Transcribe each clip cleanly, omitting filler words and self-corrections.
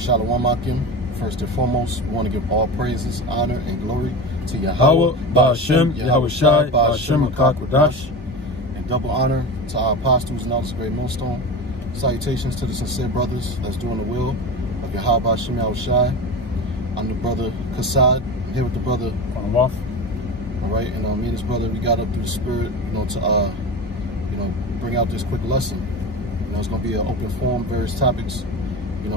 Shalom Akim. First and foremost, we want to give all praises, honor, and glory to Yahweh, Ba'ashem, Yahweh Shai, Ba'ashem, Akakwadash, and double honor to our apostles and elders of Great Millstone. Salutations to the sincere brothers that's doing the will of Yahweh, Ba'ashem, Yahweh Shai. I'm the brother Kassad. I'm here with the brother All right, and me and his brother, we got up through the spirit, to bring out this quick lesson. It's going to be an open forum, various topics,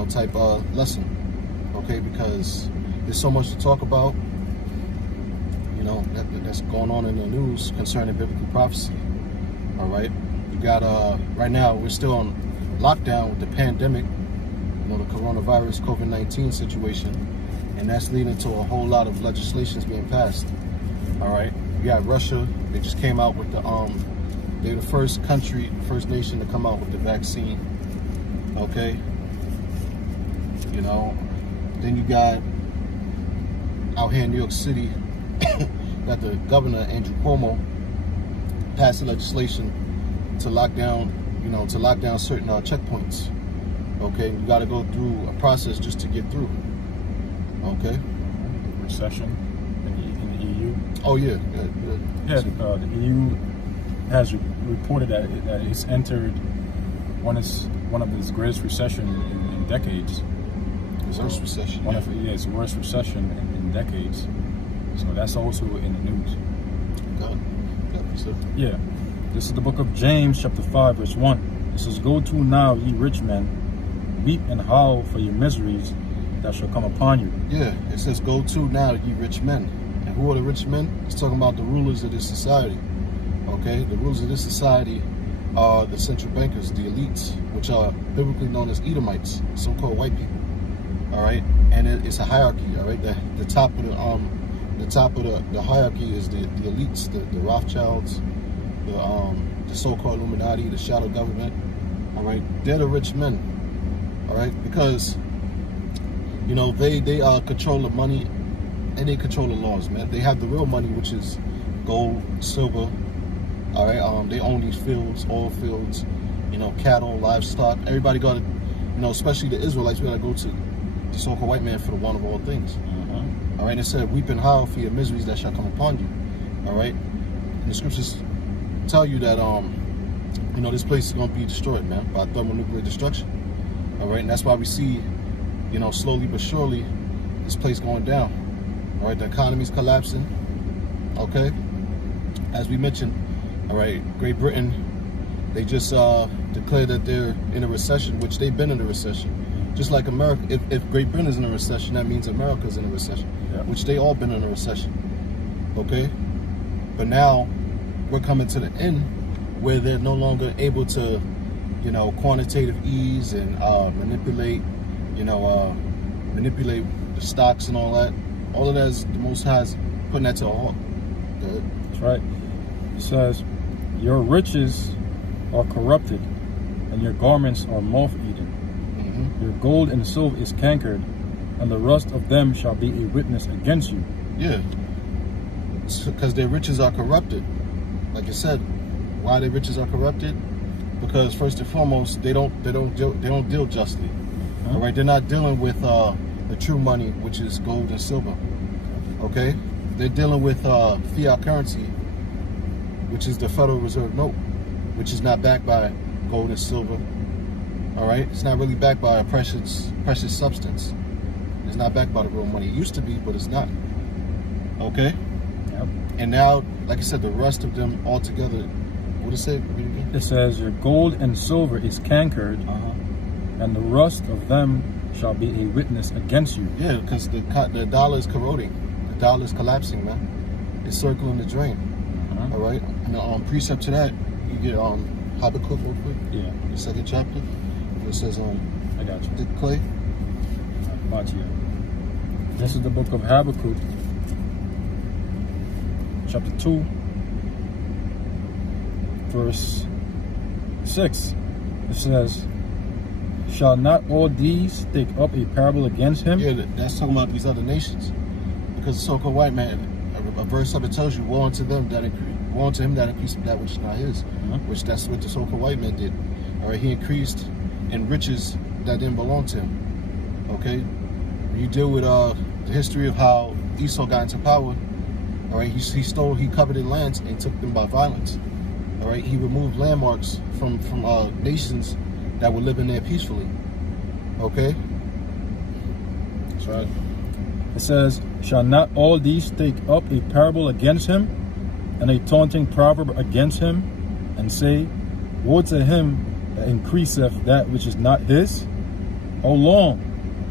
type lesson. Okay, because there's so much to talk about, that's going on in the news concerning biblical prophecy. All right, you got right now we're still on lockdown with the pandemic, the coronavirus COVID-19 situation, and that's leading to a whole lot of legislations being passed. All right, you got Russia. They just came out with they're the first country, first nation to come out with the vaccine. Okay, then you got out here in New York City, got the governor Andrew Cuomo passing legislation to lock down, certain checkpoints. Okay, you got to go through a process just to get through. Okay. Recession in the EU. Oh yeah. The EU has reported that it's entered one of its greatest recession in decades. Worst recession. It's the worst recession in decades. So that's also in the news. God. Yeah. This is the book of James, chapter 5, verse 1. It says, "Go to now, ye rich men, weep and howl for your miseries that shall come upon you." Yeah, it says, "Go to now, ye rich men." And who are the rich men? It's talking about the rulers of this society. Okay, the rulers of this society are the central bankers, the elites, which are biblically known as Edomites, so-called white people. All right, and it's a hierarchy. All right, the top of the hierarchy is the elites, the Rothschilds, the so-called Illuminati, the shadow government. All right, they're the rich men. All right, because they control the money and they control the laws, man. They have the real money, which is gold, silver. All right, they own these fields, oil fields, cattle, livestock. Everybody got to, especially the Israelites, we got to go to the so-called white man for the one of all things. All right, it said, "Weep and howl for your miseries that shall come upon you." All right, and the scriptures tell you that this place is going to be destroyed, man, by thermonuclear destruction. All right, and that's why we see, slowly but surely, this place going down. All right, the economy's collapsing. Okay, as we mentioned. All right, Great Britain, they just declared that they're in a recession, which they've been in a recession. Just like America, if Great Britain is in a recession, that means America's in a recession, which they all been in a recession. Okay, but now we're coming to the end where they're no longer able to, quantitative ease and manipulate the stocks and all that. All of that is the Most High's putting that to a halt. That's right. It says, "Your riches are corrupted, and your garments are moth-eaten. Your gold and silver is cankered, and the rust of them shall be a witness against you." Yeah, because their riches are corrupted. Like I said, why their riches are corrupted? Because first and foremost, they don't deal justly. All right, they're not dealing with the true money, which is gold and silver. Okay, they're dealing with fiat currency, which is the Federal Reserve note, which is not backed by gold and silver. All right, it's not really backed by a precious substance. It's not backed by the real money. It used to be, but it's not. Okay. Yep. And now, like I said, the rest of them all together. What does it say? Read again. It says, "Your gold and silver is cankered, and the rust of them shall be a witness against you." Yeah, because the dollar is corroding. The dollar is collapsing, man. It's circling the drain. All right. And precept to that, you get Habakkuk real quick. Yeah. The 2nd chapter. It says I got you. Dick Clay. This is the book of Habakkuk, chapter 2, verse 6. It says, "Shall not all these take up a parable against him?" Yeah, that's talking about these other nations. Because the so-called white man, a verse of it tells you, "Woe unto him that increased that which is not his," which that's what the so-called white man did. All right, he increased in riches that didn't belong to him. Okay, when you deal with the history of how Esau got into power, all right, he coveted lands and took them by violence. All right, he removed landmarks from nations that were living there peacefully. Okay, that's right. It says, shall not all these take up a parable against him, and a taunting proverb against him, and say, woe to him that increaseth that which is not his? How long?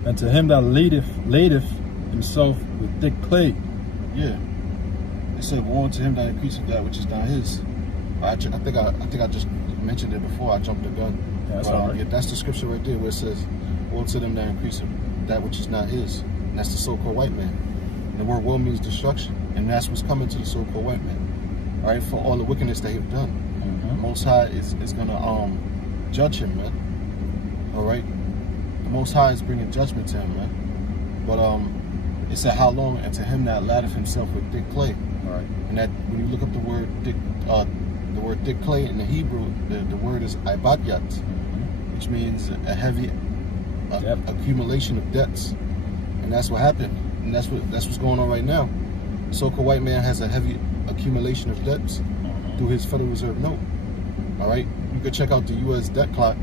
And to him that ladeth himself with thick clay. Yeah. It said, woe to him that increaseth that which is not his. I think I just mentioned it before. I jumped the gun. Yeah, that's all right. Yeah, that's the scripture right there where it says, woe to them that increaseth that which is not his. And that's the so-called white man. The word woe means destruction. And that's what's coming to the so-called white man. All right, for all the wickedness that he's done. The Most High is going to judge him, man. All right? The Most High is bringing judgment to him, man. But it said, how long? And to him that laddeth himself with thick clay. All right. And that when you look up the word thick clay in the Hebrew, the word is ibadyat, which means a heavy accumulation of debts. And that's what happened. And that's what's going on right now. The so-called white man has a heavy accumulation of debts through his Federal Reserve note. All right, you could check out the U.S. debt clock.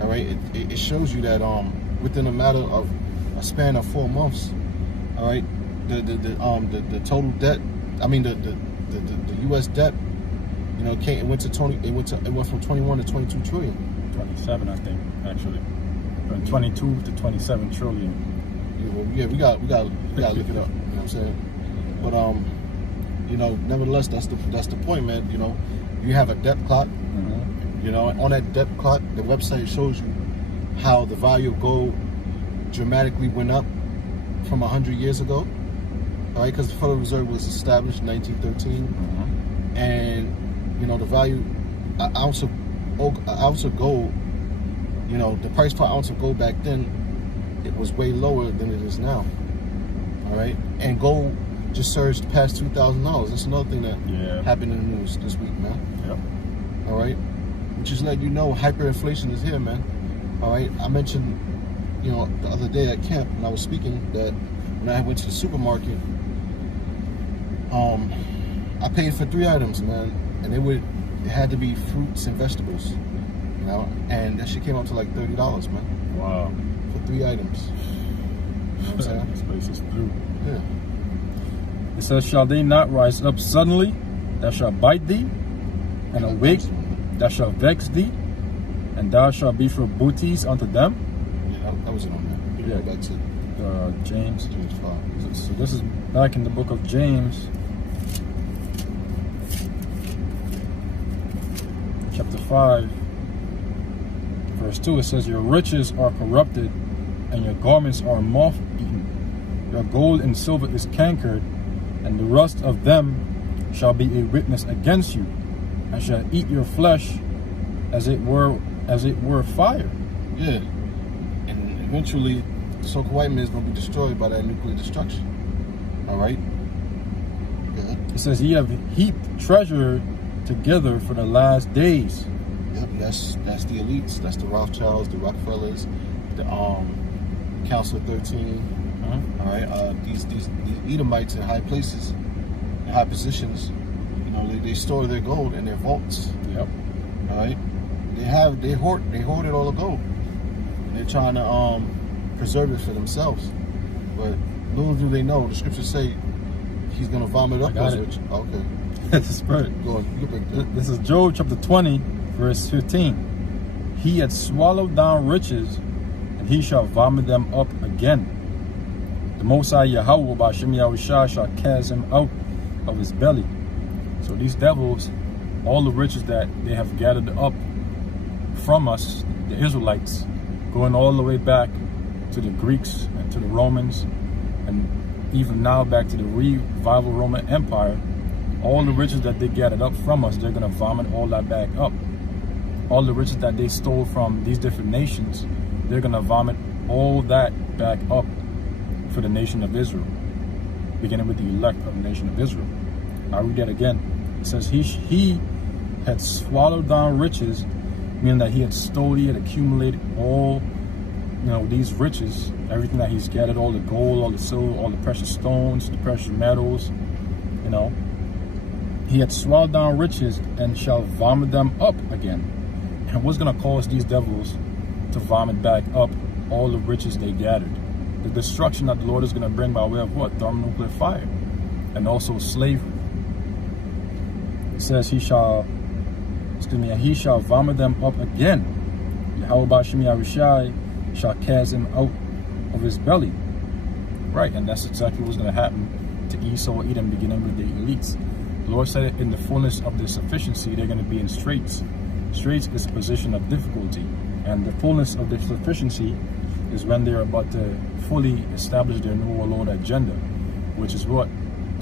All right, it shows you that within a matter of a span of 4 months, all right, the total debt, I mean the U.S. debt, you know, it went from 21 to 22 trillion. 27, I think, actually, from 22 to 27 trillion. Yeah, we got to look it up. You know what I'm saying? But you know, nevertheless, that's the point, man. You know, you have a debt clock. You know, on that debt clock, the website shows you how the value of gold dramatically went up from 100 years ago. All right, because the Federal Reserve was established in 1913, and you know the value, an ounce of gold. You know, the price per ounce of gold back then, it was way lower than it is now. All right, and gold just surged past $2,000. That's another thing that happened in the news this week, man. Yep. All right, just let you know, hyperinflation is here, man. All right, I mentioned, you know, the other day at camp when I was speaking that when I went to the supermarket, I paid for 3 items, man, and it had to be fruits and vegetables, you know, and that shit came out to like $30, man. Wow. For 3 items. You know what I'm saying? This place is blue. Yeah. It says, shall they not rise up suddenly that shall bite thee, and awake that shall vex thee, and thou shalt be for booties unto them? Yeah, that was it on there. Yeah, back to James. James 5. So this is back in the book of James, chapter 5, verse 2. It says, your riches are corrupted, and your garments are moth-eaten. Your gold and silver is cankered, and the rust of them shall be a witness against you, and shall eat your flesh as it were fire. Yeah. And eventually the so-called white man is going to be destroyed by that nuclear destruction. All right? Yeah. It says, ye have heaped treasure together for the last days. Yep, that's the elites. That's the Rothschilds, the Rockefellers, the Council 13. All right, these Edomites in high places, in high positions, you know, they store their gold in their vaults. Yep. All right, they hoarded all the gold. And they're trying to preserve it for themselves, but little do they know, the scriptures say he's gonna vomit up those rich. Okay. This is right. Go on, you break that. This is Job chapter 20, verse 15. He had swallowed down riches, and he shall vomit them up again. The Most High Yahweh B'Shem Yahushua shall cast him out of his belly. So these devils, all the riches that they have gathered up from us, the Israelites, going all the way back to the Greeks and to the Romans, and even now back to the revival Roman Empire, all the riches that they gathered up from us, they're going to vomit all that back up. All the riches that they stole from these different nations, they're going to vomit all that back up for the nation of Israel, beginning with the elect of the nation of Israel. I'll read that again. It says, he had swallowed down riches, meaning that he had accumulated all these riches, everything that he's gathered, all the gold, all the silver, all the precious stones, the precious metals, he had swallowed down riches and shall vomit them up again. And what's going to cause these devils to vomit back up all the riches they gathered? The destruction that the Lord is going to bring by way of what? Thermonuclear fire, and also slavery. It says he shall vomit them up again. Yahweh Bashim Yahushai shall cast him out of his belly. Right, and that's exactly what's going to happen to Esau, Edom, beginning with the elites. The Lord said it, in the fullness of their sufficiency, they're going to be in straits. Straits is a position of difficulty, and the fullness of their sufficiency is when they're about to fully establish their new world agenda, which is what?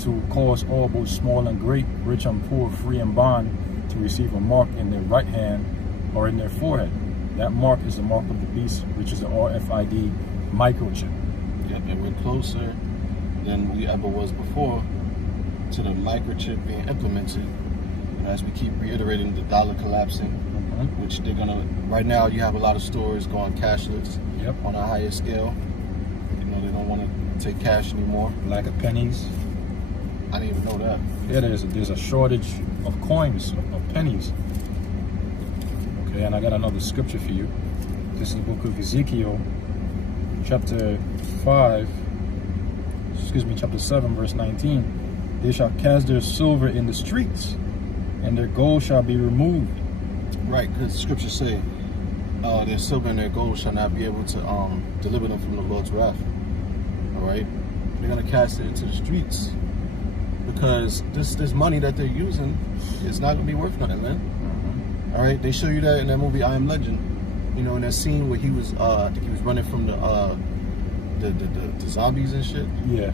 To cause all, both small and great, rich and poor, free and bond, to receive a mark in their right hand or in their forehead. That mark is the mark of the beast, which is the RFID microchip. Yep, and we're closer than we ever was before to the microchip being implemented. And as we keep reiterating the dollar collapsing, which they're gonna, right now you have a lot of stores going cashless on a higher scale. They don't want to take cash anymore. Lack of pennies. I didn't even know that. Yeah, there's a shortage of coins, of pennies. Okay, and I got another scripture for you. This is the book of Ezekiel, chapter 7, verse 19. They shall cast their silver in the streets, and their gold shall be removed. Right, because the scriptures say their silver and their gold shall not be able to deliver them from the Lord's wrath. All right, they're gonna cast it into the streets because this money that they're using is not gonna be worth nothing, man. All right, they show you that in that movie I Am Legend. In that scene where he was, I think he was running from the zombies and shit. Yeah.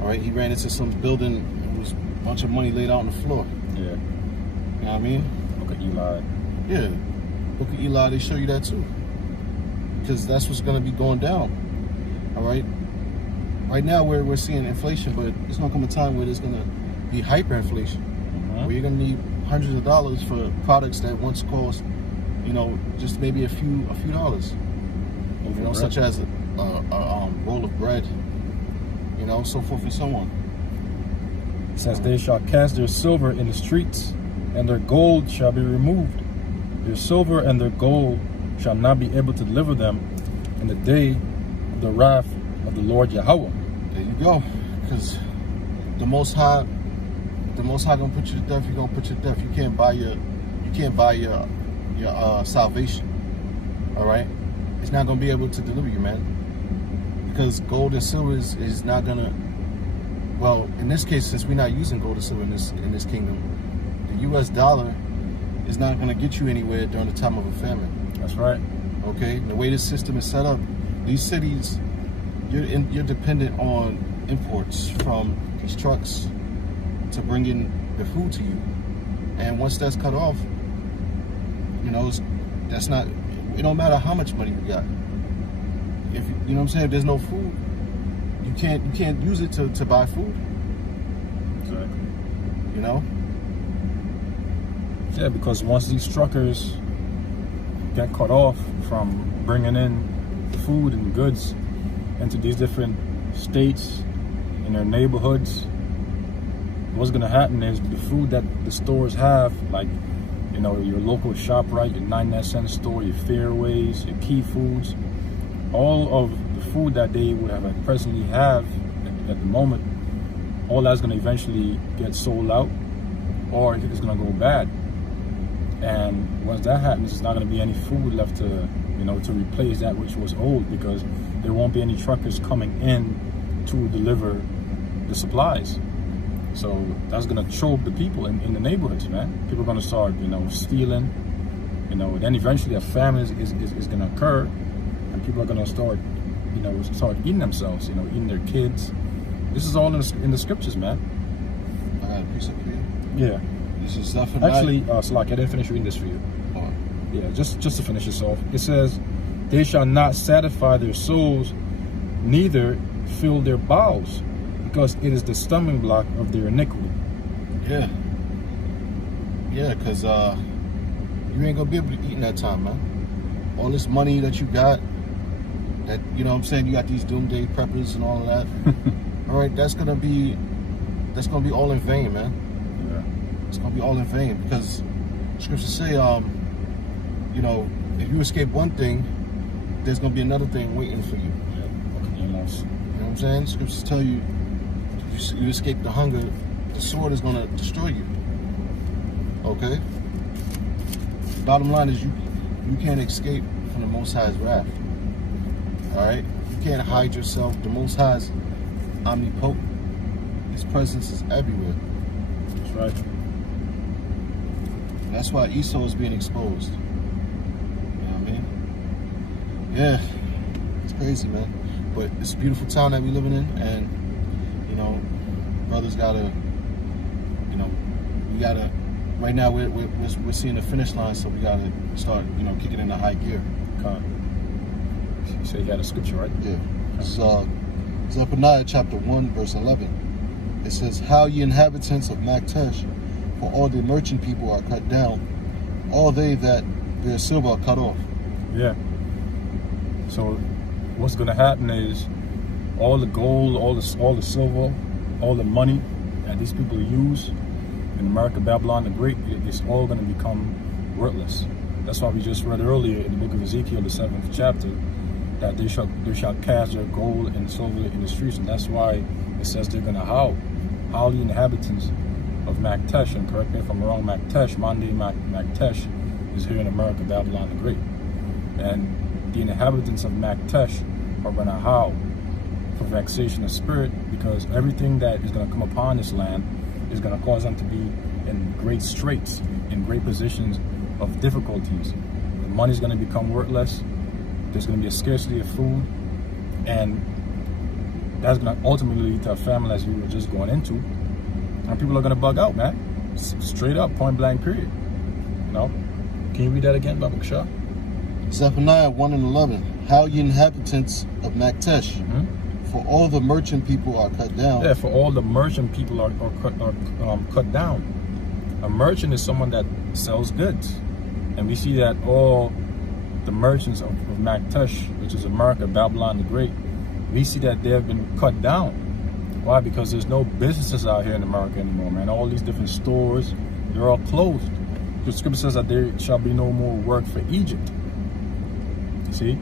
All right, he ran into some building. There was a bunch of money laid out on the floor. Yeah. You know what I mean? Look at Eli. Yeah. Look at Eli. They show you that too, because that's what's gonna be going down. All right. Right now we're seeing inflation, but it's gonna come a time where there's gonna be hyperinflation, where you're gonna need hundreds of dollars for products that once cost, just maybe a few dollars. Such as a roll of bread, so forth and so on. It says they shall cast their silver in the streets, and their gold shall be removed. Their silver and their gold shall not be able to deliver them in the day of the wrath of the Lord Yahweh. There you go. Because the Most High gonna put you to death. You're gonna put you to death. You can't buy your salvation. All right. It's not gonna be able to deliver you, man. Because gold and silver is not gonna. Well, in this case, since we're not using gold and silver in this kingdom, the U.S. dollar is not gonna get you anywhere during the time of a famine. That's right. Okay. And the way this system is set up, these cities, you're dependent on imports from these trucks to bring in the food to you, and once that's cut off, that's not. It don't matter how much money you got. If you know what I'm saying, if there's no food, you can't use it to buy food. Exactly. Yeah, because once these truckers get cut off from bringing in food and goods into these different states in their neighborhoods, what's gonna happen is the food that the stores have, like your local ShopRite, your 99-cent store, your Fairways, your Key Foods, all of the food that they would have presently have at the moment, all that's gonna eventually get sold out, or it's gonna go bad. And once that happens, there's not gonna be any food left to replace that which was old, because there won't be any truckers coming in to deliver the supplies. So that's gonna choke the people in the neighborhoods, man. People are gonna start, stealing. Then eventually a famine is gonna occur, and people are gonna start eating themselves, eating their kids. This is all in the scriptures, man. I got a piece of it. Yeah. This is stuff. Actually, Salak, I didn't finish reading this for you. Oh. Yeah, just to finish this off. It says, they shall not satisfy their souls, neither fill their bowels, because it is the stumbling block of their iniquity. Yeah. Yeah, because you ain't going to be able to eat in that time, man. All this money that you got, That, you know what I'm saying, you got these doomsday preppers and all of that. All right, that's gonna be all in vain, man. Yeah. It's gonna be all in vain, because scriptures say, you know, if you escape one thing, there's gonna be another thing waiting for you. Yeah. You know what I'm saying? Scriptures tell you, you escape the hunger, the sword is gonna destroy you. Okay? Bottom line is you can't escape from the Most High's wrath. Alright? You can't hide yourself. The Most High is omnipotent. His presence is everywhere. That's right. That's why Esau is being exposed. You know what I mean? Yeah. It's crazy, man. But it's a beautiful town that we're living in, and you know, brothers gotta, you know, we gotta, right now we're seeing the finish line, so we gotta start, you know, kicking into high gear. You say you got a scripture, right? Yeah. It's Zephaniah chapter 1, verse 11. It says, "How ye inhabitants of Maktesh, for all the merchant people are cut down, all they that their silver are cut off." Yeah. So what's going to happen is all the gold, all the silver, all the money that these people use in America, Babylon the Great, it's all going to become worthless. That's why we just read earlier in the book of Ezekiel, the 7th chapter, that they shall cast their gold and silver in the streets, and that's why it says they're going to howl the inhabitants of Maktesh. And correct me if I'm wrong, Maktesh, Monday Maktesh is here in America, Babylon the Great, and the inhabitants of Maktesh are going to howl for vexation of spirit, because everything that is going to come upon this land is going to cause them to be in great straits, in great positions of difficulties. The money's going to become worthless. There's going to be a scarcity of food, and that's going to ultimately lead to a famine, as we were just going into, and people are going to bug out, man. Straight up, point blank, period. You know? Can you read that again, Baba Shah? Zephaniah 1 and 11. "How ye inhabitants of Maktesh, for all the merchant people are cut down." Yeah, for all the merchant people are cut down. A merchant is someone that sells goods, and we see that all the merchants of Maktesh, which is America, Babylon the Great, we see that they have been cut down. Why? Because there's no businesses out here in America anymore, man. All these different stores, they're all closed. The scripture says that there shall be no more work for Egypt. You see?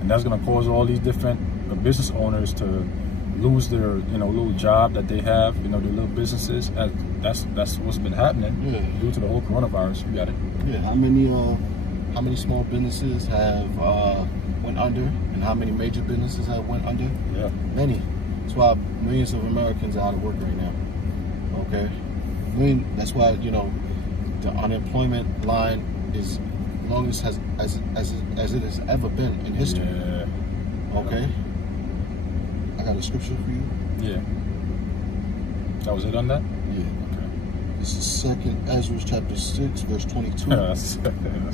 And that's going to cause all these different business owners to lose their, you know, little job that they have, you know, their little businesses. And that's what's been happening due to the whole coronavirus. You got it. Yeah. How many small businesses have went under, and how many major businesses have went under? Yeah. Many. That's why millions of Americans are out of work right now. Okay. That's why, you know, the unemployment line is longest as it has ever been in history. Yeah. Okay. I got a scripture for you. Yeah. That was it on that? Yeah. Okay. This is 2nd Ezra chapter 6, verse 22. That's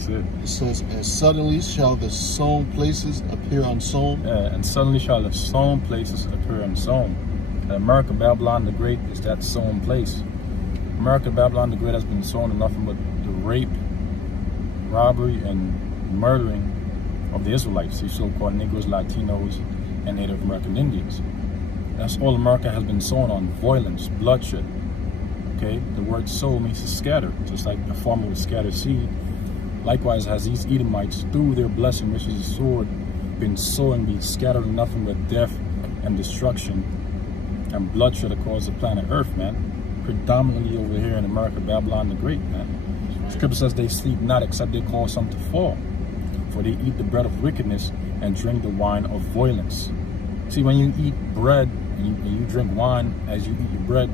it. It says, "And suddenly shall the sown places appear unsown." Yeah, and suddenly shall the sown places appear unsown. And America, Babylon the Great is that sown place. America, Babylon the Great has been sown in nothing but the rape, robbery, and murdering of the Israelites, these so-called Negroes, Latinos, and Native American Indians. That's all America has been sown on: violence, bloodshed. Okay, the word sow means to scatter, just like a farmer would scatter seed. Likewise, has these Edomites, through their blessing, which is the sword, been sowing, being scattered in nothing but death and destruction and bloodshed across the planet Earth, man. Predominantly over here in America, Babylon the Great, man. Scripture says they sleep not, except they cause some to fall. For they eat the bread of wickedness and drink the wine of violence. See, when you eat bread and you drink wine as you eat your bread,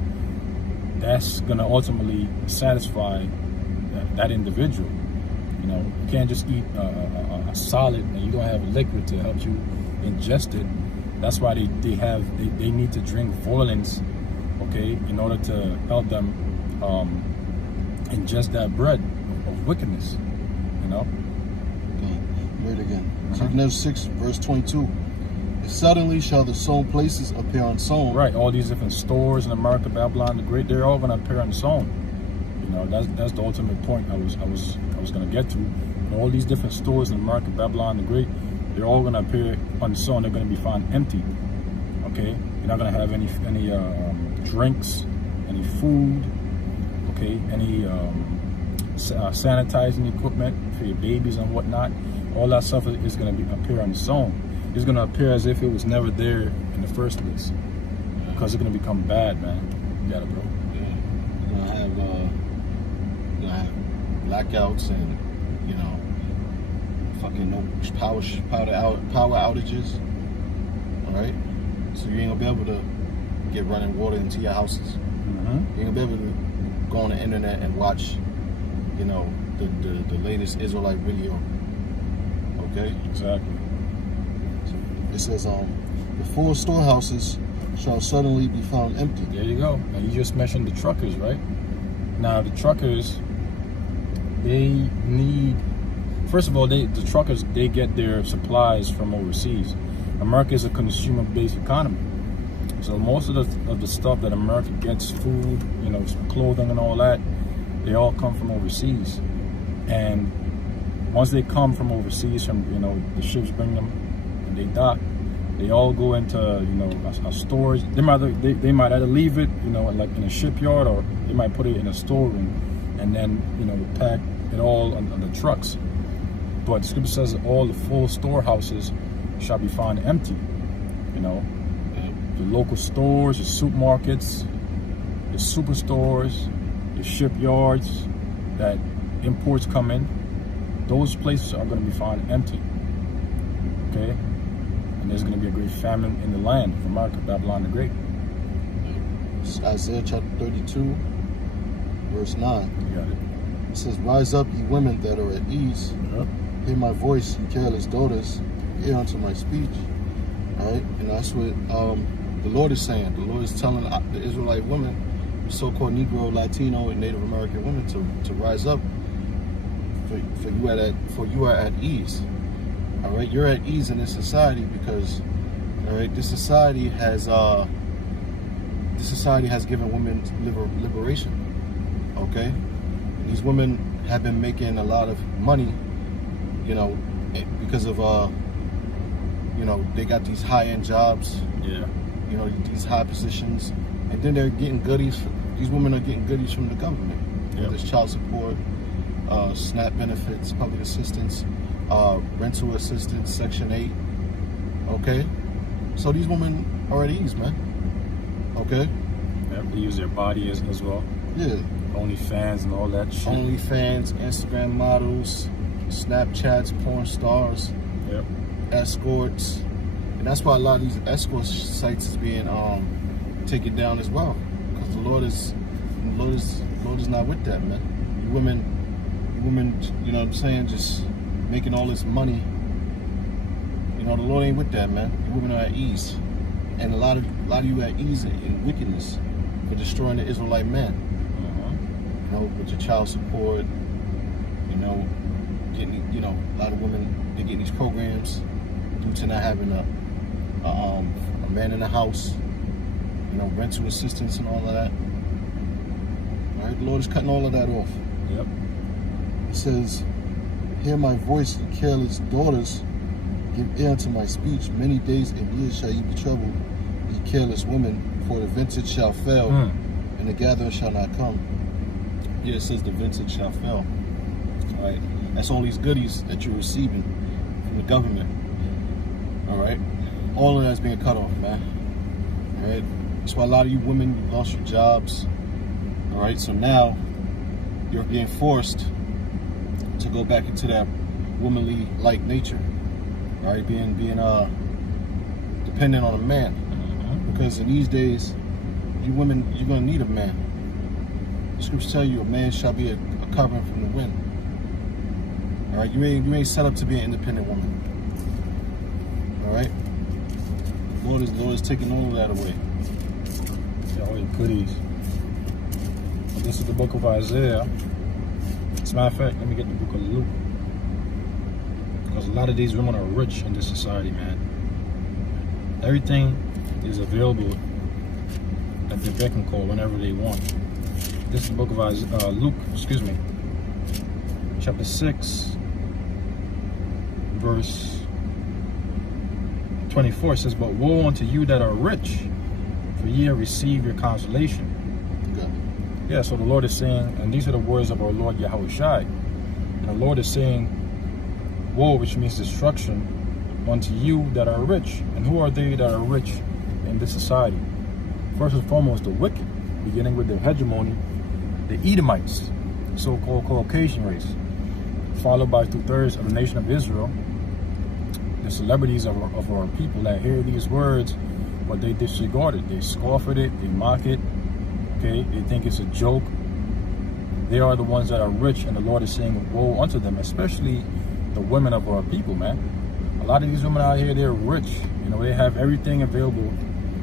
that's going to ultimately satisfy that individual. You know, you can't just eat a solid and you don't have a liquid to help you ingest it. That's why they need to drink violence, okay, in order to help them ingest that bread of wickedness, you know. Read it again. 2nd 6, verse 22. "And suddenly shall the sown places appear unsown." Right, all these different stores in America, Babylon the Great, they're all going to appear unsown. You know, that's the ultimate point I was going to get to. And all these different stores in America, Babylon the Great, they're all going to appear unsown. They're going to be found empty. Okay, you're not going to have any drinks, any food. Okay, any sanitizing equipment for your babies and whatnot. All that stuff is going to appear unsown. It's going to appear as if it was never there in the first place, because it's going to become bad, man. You got it, bro. Yeah. You're gonna have blackouts and, you know, fucking no power outages. All right, so you ain't gonna be able to get running water into your houses. You ain't gonna be able to go on the internet and watch, you know, the latest Israelite video. Okay? Exactly. So it says, the full storehouses shall suddenly be found empty. There you go. Now you just mentioned the truckers, right? Now the truckers, they need, first of all, the truckers, they get their supplies from overseas. America is a consumer-based economy. So most of the stuff that America gets, food, you know, clothing and all that, they all come from overseas. And once they come from overseas, from, you know, the ships bring them and they dock, they all go into, you know, a storage. They might either leave it, you know, like in a shipyard, or they might put it in a storeroom and then, you know, pack it all on the trucks. But the scripture says all the full storehouses shall be found empty, you know. The local stores, the supermarkets, the superstores, the shipyards that imports come in, those places are going to be found empty. Okay? And there's going to be a great famine in the land of America, Babylon the Great. It's Isaiah chapter 32, verse 9. You got it. It says, rise up, ye women that are at ease. Yep. Hear my voice, ye careless daughters. Hear unto my speech. All right? And that's what the Lord is saying. The Lord is telling the Israelite women, so-called Negro, Latino, and Native American women to rise up. For you are at ease. All right, you're at ease in this society because, all right, this society has given women liberation. Okay, and these women have been making a lot of money, you know, because of you know, they got these high-end jobs. Yeah. You know, these high positions, and then they're getting goodies. These women are getting goodies from the government. Yep. There's child support, SNAP benefits, public assistance, rental assistance, Section 8. Okay, so these women are at ease, man. Okay. Yep. They use their body as well. Yeah. OnlyFans and all that shit. OnlyFans, Instagram models, Snapchats, porn stars, Yep. escorts. And that's why a lot of these escort sites is being taken down as well, because the Lord is not with that, man. You women, you know what I'm saying, just making all this money. You know, the Lord ain't with that, man. You women are at ease, and a lot of you at ease in wickedness for destroying the Israelite man. You know, with your child support. You know, getting, you know, a lot of women, they get these programs due to not having a man in the house, you know, rental assistance and all of that. All right, the Lord is cutting all of that off. Yep. He says, hear my voice, ye careless daughters, give ear unto my speech. Many days and years shall ye be troubled, ye careless women, for the vintage shall fail, and the gathering shall not come. Yeah, it says the vintage shall fail. All right, that's all these goodies that you're receiving from the government. All right, all of that's being cut off, man. All right, that's why a lot of you women, you lost your jobs. All right, so now you're being forced to go back into that womanly like nature. All right, being dependent on a man, because in these days, you women, you're gonna need a man. The scriptures tell you a man shall be a covering from the wind. All right, you ain't set up to be an independent woman. All right, the Lord is taking all of that away. Yeah, all your goodies. This is the book of Isaiah. As a matter of fact, let me get the book of Luke, because a lot of these women are rich in this society, man. Everything is available at their beck and call whenever they want. This is the book of Isaiah, Luke, chapter 6, verse 24, it says, but woe unto you that are rich, for ye have received your consolation. Good. Yeah, so the Lord is saying, and these are the words of our Lord Yahweh Shai. And the Lord is saying, woe, which means destruction, unto you that are rich. And who are they that are rich in this society? First and foremost, the wicked, beginning with their hegemony, the Edomites, so-called Caucasian race, followed by 2/3 of the nation of Israel, the celebrities of our people that hear these words, but they disregard it. They scoff at it, they mock it, okay? They think it's a joke. They are the ones that are rich, and the Lord is saying, woe unto them, especially the women of our people, man. A lot of these women out here, they're rich. You know, they have everything available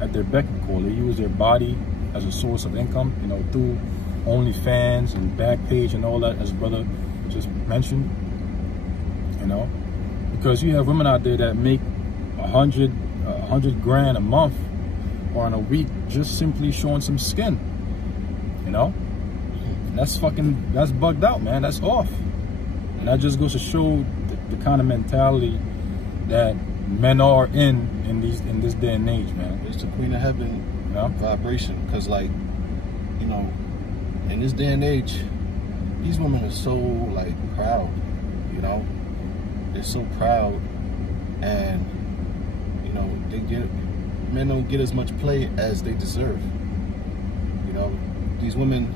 at their beck and call. They use their body as a source of income, you know, through OnlyFans and Backpage and all that, as brother just mentioned, you know, because you have women out there that make 100 grand a month or in a week just simply showing some skin, you know. That's bugged out, man. That's off. And that just goes to show the kind of mentality that men are in this day and age, man. It's the Queen of Heaven vibration, because, like, you know, in this day and age, these women are so, like, proud, you know. They're so proud, and, you know, men don't get as much play as they deserve. You know, these women,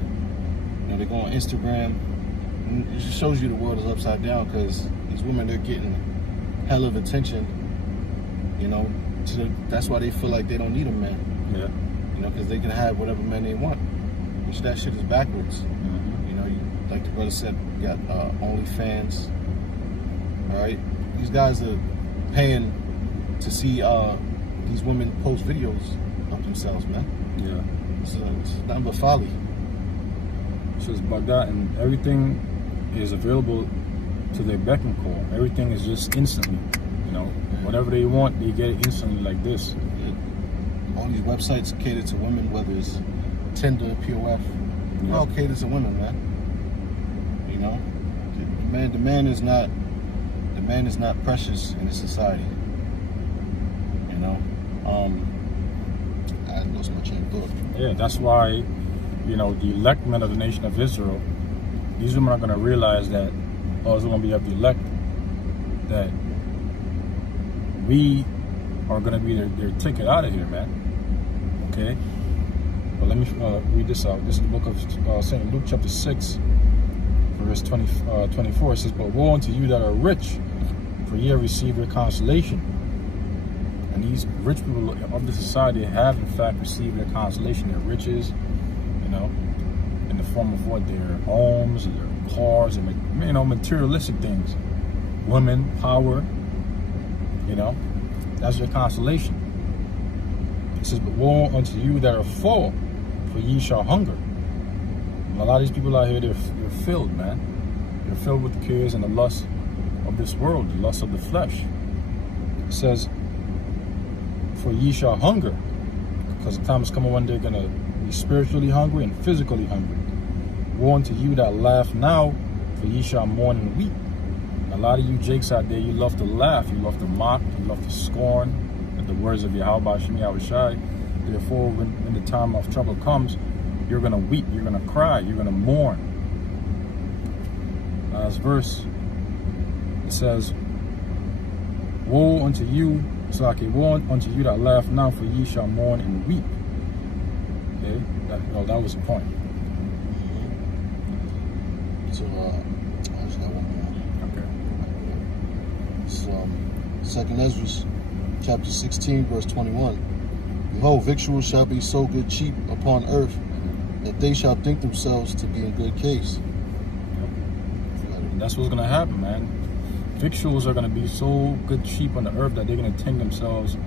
you know, they go on Instagram, and it just shows you the world is upside down, because these women, they're getting hell of attention, you know. That's why they feel like they don't need a man. Yeah. You know, because they can have whatever man they want. Which that shit is backwards. Mm-hmm. You know, like the brother said, you got OnlyFans. All right, these guys are paying to see these women post videos of themselves, man. Yeah. It's nothing but folly. So it's bugged out, and everything is available to their beck and call. Everything is just instantly, you know. Whatever they want, they get it instantly, like this. Yeah. All these websites cater to women, whether it's Tinder, POF, they're all cater to women, man. You know, the man is not precious in this society. You know, I lost my train of thought. Yeah, that's why, you know, the elect men of the nation of Israel, these women are going to realize that, oh, it's going to be of the elect, that we are going to be their ticket out of here, man. Okay? But let me read this out. This is the book of St. Luke, chapter 6, verse 24. It says, but woe unto you that are rich, for ye have received your consolation. And these rich people of the society have, in fact, received their consolation, their riches, you know, in the form of what? Their homes, and their cars, and, you know, materialistic things. Women, power, you know, that's your consolation. It says, but woe unto you that are full, for ye shall hunger. And a lot of these people out here, they're filled, man. They're filled with the cares and the lust of this world, the lust of the flesh. It says, for ye shall hunger, because the time is coming when they're going to be spiritually hungry and physically hungry. Woe unto you that laugh now, for ye shall mourn and weep. And a lot of you jakes out there, you love to laugh, you love to mock, you love to scorn at the words of Yahweh Shem Yahweh Shai. Therefore, when the time of trouble comes, you're going to weep, you're going to cry, you're going to mourn. Last verse, it says, woe unto you, woe unto you that laugh now, for ye shall mourn and weep. Okay, that was the point. So, I just got one more. Okay. It's 2nd Ezra, chapter 16, verse 21. Behold, victuals shall be so good cheap upon earth, that they shall think themselves to be in good case. And that's what's going to happen, man. Victuals are going to be so good cheap on the earth that they're going to think themselves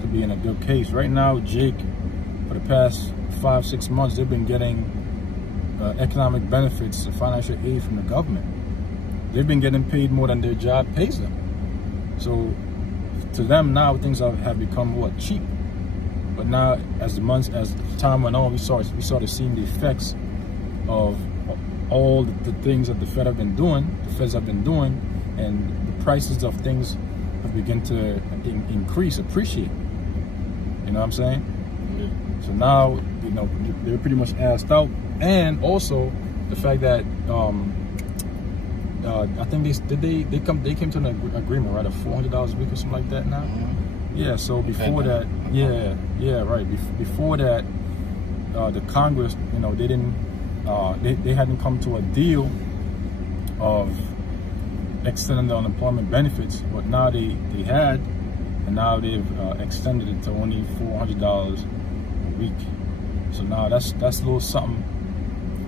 to be in a good case. Right now, Jake, for the past 5-6 months, they've been getting economic benefits and financial aid from the government. They've been getting paid more than their job pays them. So to them now, things have become what? Cheap. But now, as time went on, we started seeing the effects of all the things that the Feds have been doing, and the prices of things have begun to appreciate. You know what I'm saying? Yeah. So now, you know, they're pretty much assed out, and also the fact that I think they came to an agreement, right, of $400 a week or something like that now. Mm-hmm. Yeah. So before that, right. Before that, the Congress, you know, they didn't, they hadn't come to a deal of extending the unemployment benefits, but now they had, and now they've extended it to only $400 a week. So now that's a little something,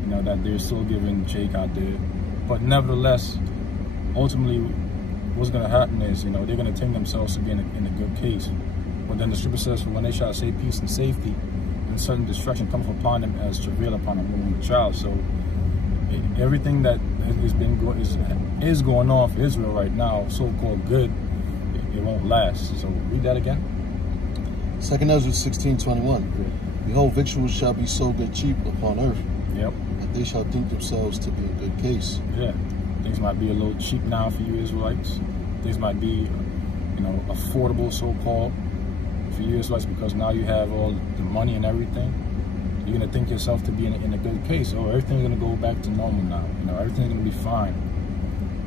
you know, that they're still giving Jake out there. But nevertheless, ultimately, what's going to happen is, you know, they're going to think themselves to be in a good case. But then the scripture says, for when they shall say peace and safety, and sudden destruction cometh upon them as travail upon a woman with child. So everything that is going on for Israel right now, so-called good, it won't last. So read that again. 2nd Ezra 16:21. Behold, victuals shall be sold at cheap upon earth. Yep. And they shall think themselves to be in good case. Yeah. Things might be a little cheap now for you Israelites. Things might be, you know, affordable, so-called, for you Israelites, because now you have all the money and everything. You're going to think yourself to be in a good case. Oh, everything's going to go back to normal now. You know, everything's going to be fine.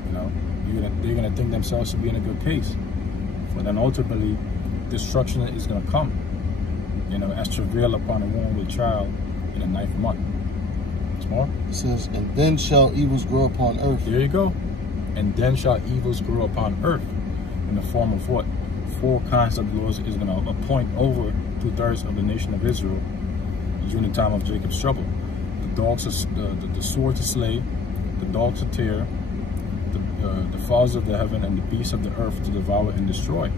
You know, they're going to think themselves to be in a good case. But then ultimately, destruction is going to come. You know, as travail upon a woman with child in the 9th month. More? It says, and then shall evils grow upon earth. There you go. And then shall evils grow upon earth, in the form of what? 4 kinds of the Lord is going to appoint over 2/3 of the nation of Israel during the time of Jacob's trouble. The dogs, the sword to slay, the dog to tear, the fowls of the heaven, and the beasts of the earth to devour and destroy.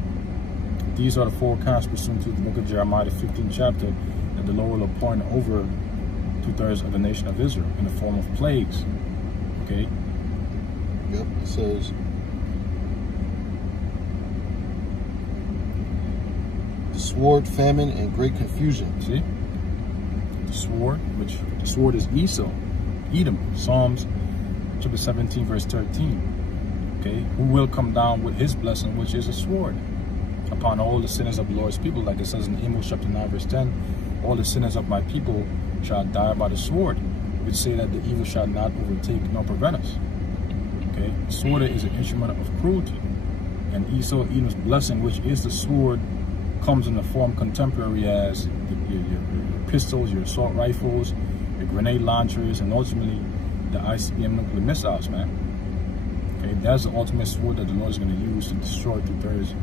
These are the 4 kinds pursuant to the book of Jeremiah, the 15th chapter, that the Lord will appoint over 2/3 of the nation of Israel in the form of plagues. Okay? Yep, it says, the sword, famine, and great confusion. See? The sword is Esau, Edom, Psalms chapter 17, verse 13. Okay? Who will come down with his blessing, which is a sword, upon all the sinners of the Lord's people, like it says in Amos chapter 9, verse 10, all the sinners of my people shall die by the sword, which say that the evil shall not overtake nor prevent us. Okay? The sword is an instrument of cruelty. And Esau, Edom's blessing, which is the sword, comes in the form contemporary as your pistols, your assault rifles, your grenade launchers, and ultimately the ICBM nuclear missiles, man. Okay? That's the ultimate sword that the Lord is going to use to destroy 2/3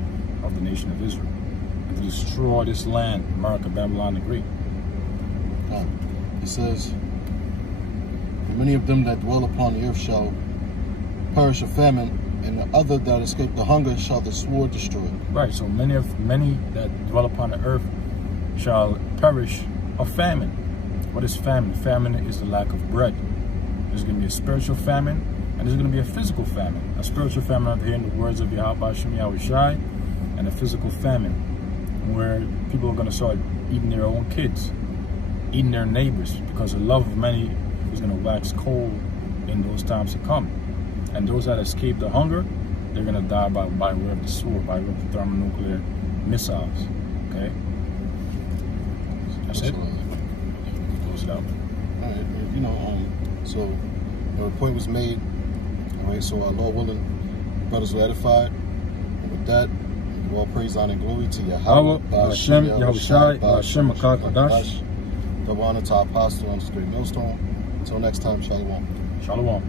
of the nation of Israel, and to destroy this land, America, Babylon the Great. It says, many of them that dwell upon the earth shall perish of famine, and the other that escape the hunger shall the sword destroy. Right, so many that dwell upon the earth shall perish of famine. What is famine? Famine is the lack of bread. There's going to be a spiritual famine, and there's going to be a physical famine. A spiritual famine of hearing the words of Yahweh Shem Yahushai, and a physical famine where people are going to start eating their own kids, eating their neighbors, because the love of many is going to wax cold in those times to come. And those that escape the hunger, they're going to die by way of the sword, by way of the thermonuclear missiles. Okay? That's it. Close it out. All right, you know, so the point was made. All right, so our Lord willing, brothers were edified. And with that, we give all praise, honor, and glory to Yahweh, Hashem, Yahushai, Hashem, Makar Kadash. Double honor to our apostle on this great millstone. Until next time, Shalom. Shalom.